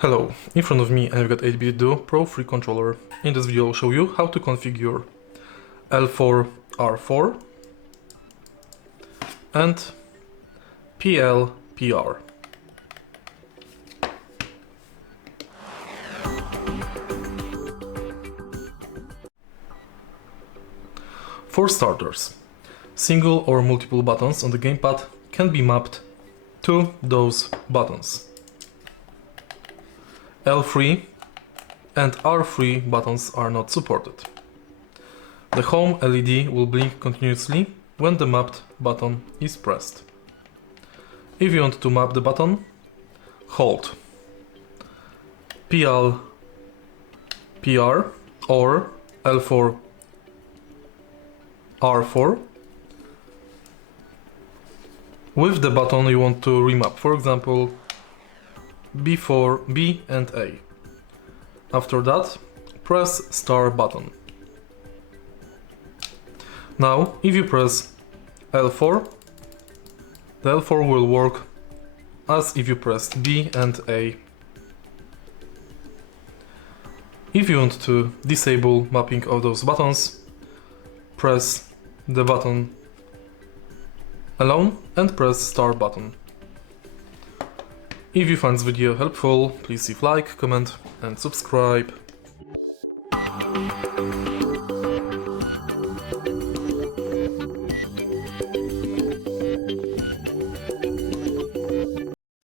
Hello, in front of me I've got 8BitDo Pro 3 controller. In this video I'll show you how to configure L4R4 and PLPR. For starters, single or multiple buttons on the gamepad can be mapped to those buttons. L3 and R3 buttons are not supported. The home LED will blink continuously when the mapped button is pressed. If you want to map the button, hold PLPR or L4 R4 with the button you want to remap, for example B and A. After that, press star button. Now, if you press L4, the L4 will work as if you pressed B and A. If you want to disable mapping of those buttons, press the button alone and press star button. If you find this video helpful, please leave like, comment and subscribe.